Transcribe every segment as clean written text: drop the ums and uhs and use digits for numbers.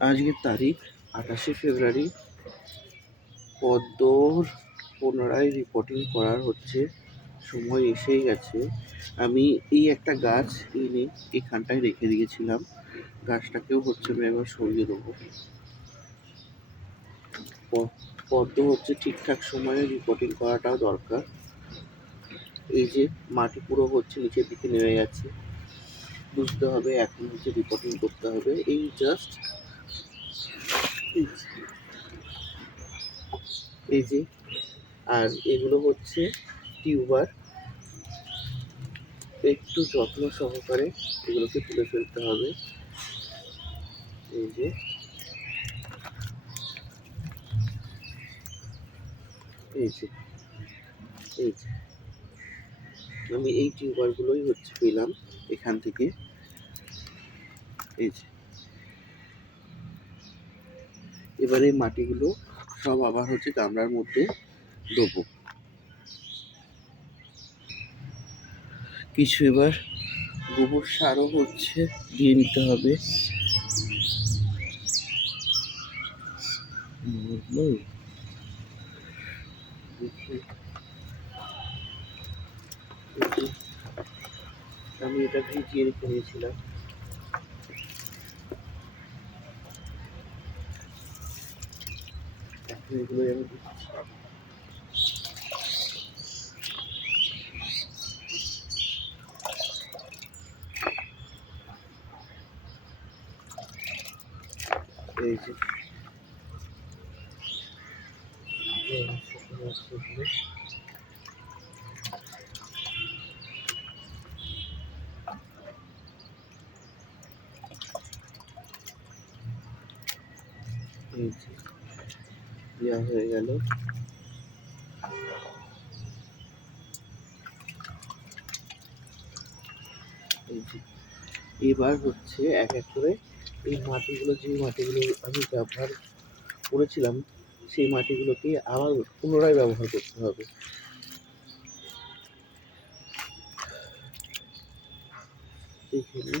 আজকের তারিখ 28শে ফেব্রুয়ারি। পদ্মর পুনরায় রিপোর্টিং করার সময় এসেই গেছে। আমি এই একটা গাছ এনে এখানটায় রেখে দিয়েছিলাম, গাছটাকেও আমি একবার সরিয়ে দেবো। পদ্ম ঠিকঠাক সময়ে রিপোর্টিং করাটাও দরকার। এই যে মাটি পুরো নিচের দিকে নেমে গেছে, বুঝতে হবে এখন রিপোর্টিং করতে হবে। এই জাস্ট এই যে, আর এগুলো টিউবার। একটু যত্ন সহকারে এগুলোকে তুলে ফেলতে হবে। এই যে এই যে এই যে আমি এই টিউবারগুলোই পেলাম এখান থেকে। এই যে এবারে মাটিগুলো সব আবার গামলার মধ্যে দেবো। কিছু এবার গোবর সারও দিয়ে নিতে হবে। আমি এটা ভিজিয়ে রেখে দিয়েছিলাম। এখন এগুলো আমি দিচ্ছি। এই যে দেওয়া হয়ে গেল। এবার এক এক করে এই মাটিগুলো, যে মাটিগুলো আমি ব্যবহার করেছিলাম, সেই মাটিগুলোকে আবার পুনরায় ব্যবহার করতে হবে। এখানে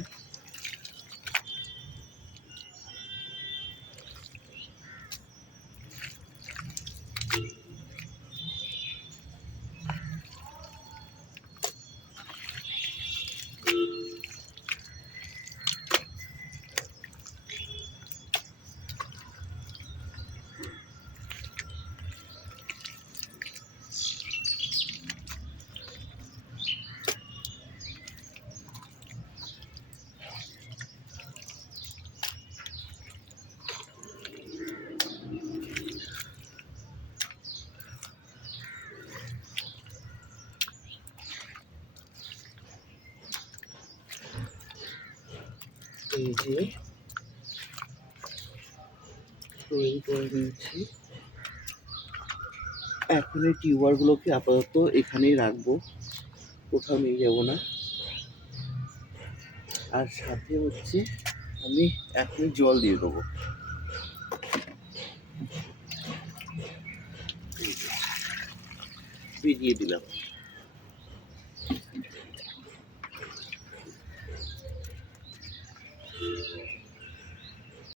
এই যে তৈরি করে নিয়েছি। এখন এই টিউবারগুলোকে আপাতত এখানেই রাখবো, কোথাও নিয়ে যাব না। আর সাথে আমি এখনই জল দিয়ে দেবো। ভিজিয়ে দিলাম।